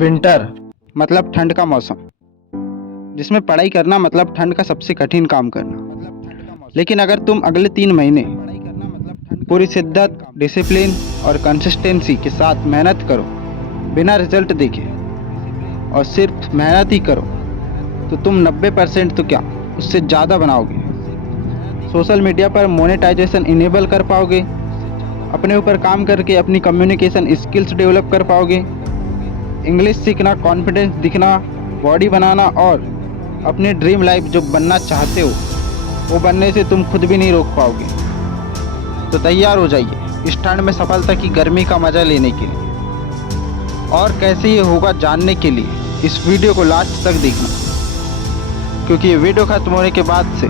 Winter मतलब ठंड का मौसम, जिसमें पढ़ाई करना मतलब ठंड का सबसे कठिन काम करना। लेकिन अगर तुम अगले 3 महीने पूरी शिद्दत, डिसिप्लिन और कंसिस्टेंसी के साथ मेहनत करो, बिना रिजल्ट देखे, और सिर्फ मेहनत ही करो, तो तुम 90% तो क्या उससे ज़्यादा बनाओगे। सोशल मीडिया पर मोनेटाइजेशन इनेबल कर पाओगे, अपने ऊपर काम करके अपनी कम्युनिकेशन स्किल्स डेवलप कर पाओगे, इंग्लिश सीखना, कॉन्फिडेंस दिखना, बॉडी बनाना और अपनी ड्रीम लाइफ जो बनना चाहते हो वो बनने से तुम खुद भी नहीं रोक पाओगे। तो तैयार हो जाइए इस ठंड में सफलता की गर्मी का मज़ा लेने के लिए। और कैसे ये होगा जानने के लिए इस वीडियो को लास्ट तक देखना, क्योंकि ये वीडियो खत्म होने के बाद से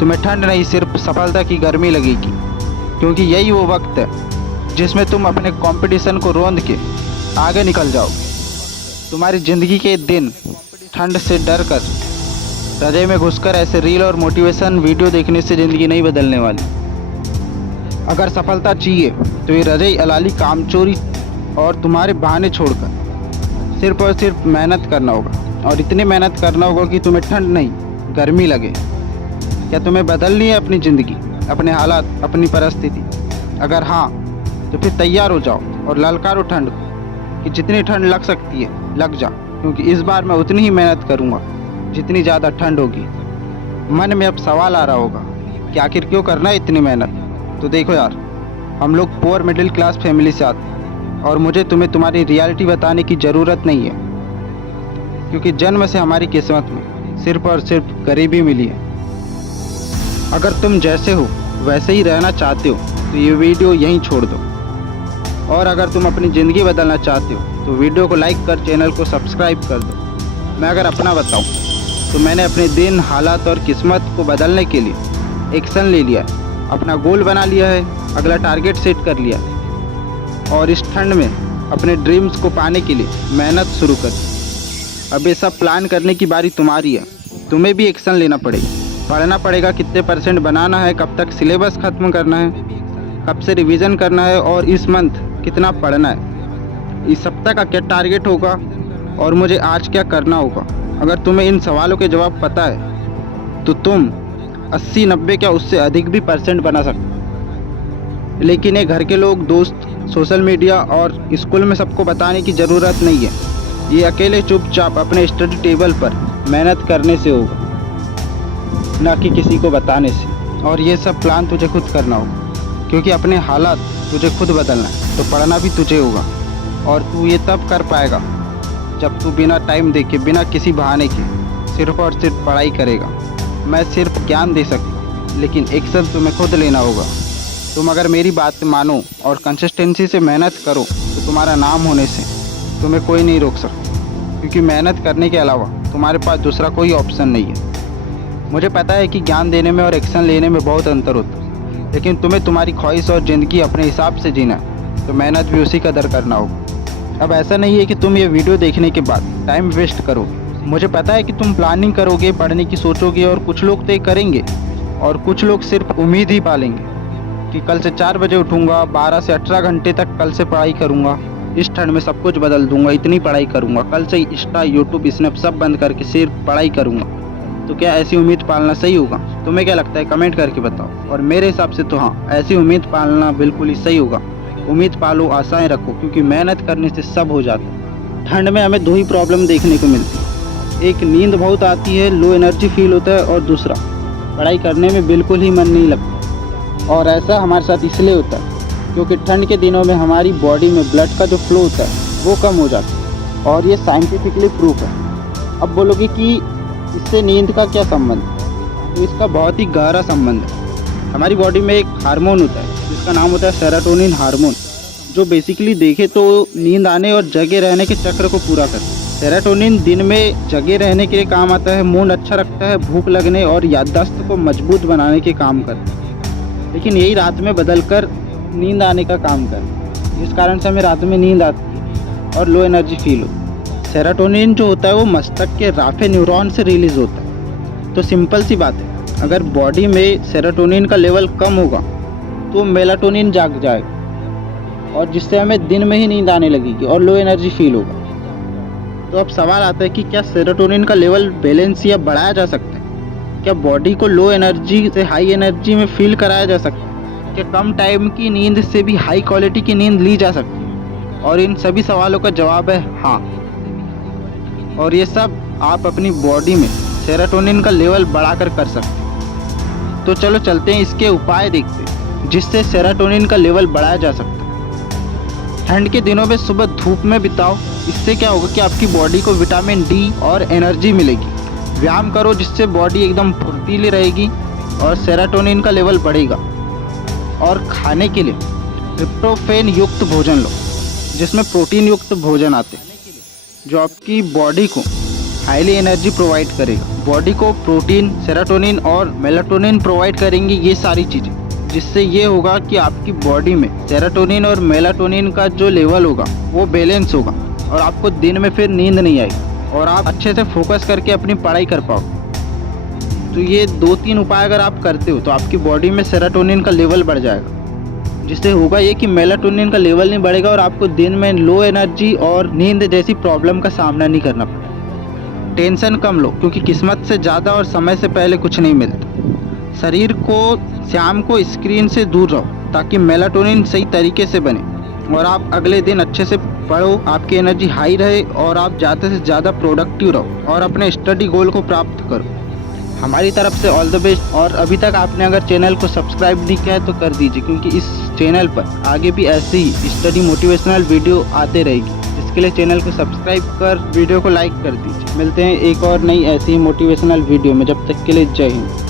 तुम्हें ठंड नहीं सिर्फ सफलता की गर्मी लगेगी। क्योंकि यही वो वक्त है जिसमें तुम अपने कंपटीशन को रोंद के आगे निकल जाओगे। तुम्हारी ज़िंदगी के दिन ठंड से डर कर रज़ाई में घुसकर ऐसे रील और मोटिवेशन वीडियो देखने से ज़िंदगी नहीं बदलने वाली। अगर सफलता चाहिए तो ये रज़ाई अलाली, कामचोरी और तुम्हारे बहाने छोड़कर सिर्फ और सिर्फ मेहनत करना होगा। और इतनी मेहनत करना होगा कि तुम्हें ठंड नहीं गर्मी लगे। क्या तुम्हें बदलनी है अपनी ज़िंदगी, अपने हालात, अपनी परिस्थिति? अगर हाँ तो फिर तैयार हो जाओ और ललकारो ठंड को कि जितनी ठंड लग सकती है लग जा, क्योंकि इस बार मैं उतनी ही मेहनत करूँगा जितनी ज़्यादा ठंड होगी। मन में अब सवाल आ रहा होगा कि आखिर क्यों करना है इतनी मेहनत। तो देखो यार, हम लोग पुअर मिडिल क्लास फैमिली से आते हैं और मुझे तुम्हें तुम्हारी रियलिटी बताने की ज़रूरत नहीं है, क्योंकि जन्म से हमारी किस्मत में सिर्फ और सिर्फ गरीबी मिली है। अगर तुम जैसे हो वैसे ही रहना चाहते हो तो ये वीडियो यहीं छोड़ दो। और अगर तुम अपनी ज़िंदगी बदलना चाहते हो तो वीडियो को लाइक कर चैनल को सब्सक्राइब कर दो। मैं अगर अपना बताऊं तो मैंने अपने दिन, हालात और किस्मत को बदलने के लिए एक्शन ले लिया है, अपना गोल बना लिया है, अगला टारगेट सेट कर लिया है और इस ठंड में अपने ड्रीम्स को पाने के लिए मेहनत शुरू कर दी। अब ये सब प्लान करने की बारी तुम्हारी है। तुम्हें भी एक्शन लेना पड़ेगा, पढ़ना पड़ेगा, कितने % बनाना है, कब तक सिलेबस ख़त्म करना है, कब से रिवीजन करना है और इस मंथ कितना पढ़ना है, इस सप्ताह का क्या टारगेट होगा और मुझे आज क्या करना होगा। अगर तुम्हें इन सवालों के जवाब पता है तो तुम 80-90 क्या उससे अधिक भी % बना सकते हो। लेकिन ये घर के लोग, दोस्त, सोशल मीडिया और स्कूल में सबको बताने की ज़रूरत नहीं है। ये अकेले चुपचाप अपने स्टडी टेबल पर मेहनत करने से होगा, ना कि किसी को बताने से। और ये सब प्लान तुझे खुद करना होगा, क्योंकि अपने हालात तुझे खुद बदलना है तो पढ़ना भी तुझे होगा। और तू ये तब कर पाएगा जब तू बिना टाइम देके, बिना किसी बहाने के सिर्फ और सिर्फ पढ़ाई करेगा। मैं सिर्फ ज्ञान दे सकता, लेकिन एक्शन तुम्हें खुद लेना होगा। तुम अगर मेरी बात मानो और कंसिस्टेंसी से मेहनत करो तो तुम्हारा नाम होने से तुम्हें कोई नहीं रोक सकता, क्योंकि मेहनत करने के अलावा तुम्हारे पास दूसरा कोई ऑप्शन नहीं है। मुझे पता है कि ज्ञान देने में और एक्शन लेने में बहुत अंतर होता है, लेकिन तुम्हें तुम्हारी ख्वाहिश और ज़िंदगी अपने हिसाब से जीना है तो मेहनत भी उसी कदर करना होगा। अब ऐसा नहीं है कि तुम ये वीडियो देखने के बाद टाइम वेस्ट करोगे। मुझे पता है कि तुम प्लानिंग करोगे, पढ़ने की सोचोगे, और कुछ लोग तो ये करेंगे और कुछ लोग सिर्फ उम्मीद ही पालेंगे कि कल से 4 बजे उठूँगा, 12 से 18 घंटे तक कल से पढ़ाई करूँगा, इस ठंड में सब कुछ बदल दूँगा, इतनी पढ़ाई करूँगा, कल से इंस्टा, यूट्यूब, स्नैप सब बंद करके सिर्फ पढ़ाई करूँगा। तो क्या ऐसी उम्मीद पालना सही होगा? तुम्हें क्या लगता है? कमेंट करके बताओ। और मेरे हिसाब से तो हाँ, ऐसी उम्मीद पालना बिल्कुल ही सही होगा। उम्मीद पालो, आशाएं रखो, क्योंकि मेहनत करने से सब हो जाता है। ठंड में हमें 2 ही प्रॉब्लम देखने को मिलती है, एक नींद बहुत आती है, लो एनर्जी फील होता है, और दूसरा पढ़ाई करने में बिल्कुल ही मन नहीं लगता। और ऐसा हमारे साथ इसलिए होता है क्योंकि ठंड के दिनों में हमारी बॉडी में ब्लड का जो फ्लो होता है वो कम हो जाता है, और ये साइंटिफिकली प्रूफ है। अब बोलोगे कि इससे नींद का क्या संबंध है? तो इसका बहुत ही गहरा संबंध है। हमारी बॉडी में एक हार्मोन होता है जिसका नाम होता है सेरोटोनिन हार्मोन, जो बेसिकली देखे तो नींद आने और जगे रहने के चक्र को पूरा करता है। सेरोटोनिन दिन में जगे रहने के लिए काम आता है, मूड अच्छा रखता है, भूख लगने और याददाश्त को मजबूत बनाने के काम करता है। लेकिन यही रात में बदलकर नींद आने का काम करता है, जिस कारण से हमें रात में नींद आती है और लो एनर्जी फील होती है। सेरोटोनिन जो होता है वो मस्तिष्क के राफे न्यूरॉन से रिलीज़ होता है। तो सिंपल सी बात है, अगर बॉडी में सेरोटोनिन का लेवल कम होगा तो मेलाटोनिन जाग जाएगा, और जिससे हमें दिन में ही नींद आने लगेगी और लो एनर्जी फील होगा। तो अब सवाल आता है कि क्या सेरोटोनिन का लेवल बैलेंस या बढ़ाया जा सकता है? क्या बॉडी को लो एनर्जी से हाई एनर्जी में फील कराया जा सकता है? क्या कम टाइम की नींद से भी हाई क्वालिटी की नींद ली जा सकती है? और इन सभी सवालों का जवाब है हाँ। और ये सब आप अपनी बॉडी में सेरोटोनिन का लेवल बढ़ाकर कर सकते हैं। तो चलो चलते हैं इसके उपाय देखते हैं जिससे सेरोटोनिन का लेवल बढ़ाया जा सकता है। ठंड के दिनों में सुबह धूप में बिताओ। इससे क्या होगा कि आपकी बॉडी को विटामिन डी और एनर्जी मिलेगी। व्यायाम करो जिससे बॉडी एकदम फुर्तीली रहेगी और सेरोटोनिन का लेवल बढ़ेगा। और खाने के लिए ट्रिप्टोफैन युक्त भोजन लो, जिसमें प्रोटीन युक्त भोजन आते हैं जो आपकी बॉडी को हाईली एनर्जी प्रोवाइड करेगा। बॉडी को प्रोटीन, सेरोटोनिन और मेलाटोनिन प्रोवाइड करेंगी ये सारी चीज़ें, जिससे ये होगा कि आपकी बॉडी में सेरोटोनिन और मेलाटोनिन का जो लेवल होगा वो बैलेंस होगा और आपको दिन में फिर नींद नहीं आएगी और आप अच्छे से फोकस करके अपनी पढ़ाई कर पाओ। तो ये 2-3 उपाय अगर आप करते हो तो आपकी बॉडी में सेरोटोनिन का लेवल बढ़ जाएगा, जिससे होगा ये कि मेलाटोनिन का लेवल नहीं बढ़ेगा और आपको दिन में लो एनर्जी और नींद जैसी प्रॉब्लम का सामना नहीं करना पड़ेगा। टेंशन कम लो, क्योंकि किस्मत से ज़्यादा और समय से पहले कुछ नहीं मिलता। शरीर को शाम को स्क्रीन से दूर रहो ताकि मेलाटोनिन सही तरीके से बने और आप अगले दिन अच्छे से पढ़ो, आपकी एनर्जी हाई रहे और आप ज़्यादा से ज़्यादा प्रोडक्टिव रहो और अपने स्टडी गोल को प्राप्त करो। हमारी तरफ से ऑल द बेस्ट। और अभी तक आपने अगर चैनल को सब्सक्राइब नहीं किया है तो कर दीजिए, क्योंकि इस चैनल पर आगे भी ऐसे ही स्टडी मोटिवेशनल वीडियो आते रहेगी। इसके लिए चैनल को सब्सक्राइब कर वीडियो को लाइक कर दीजिए। मिलते हैं एक और नई ऐसी ही मोटिवेशनल वीडियो में, जब तक के लिए जय हिंद।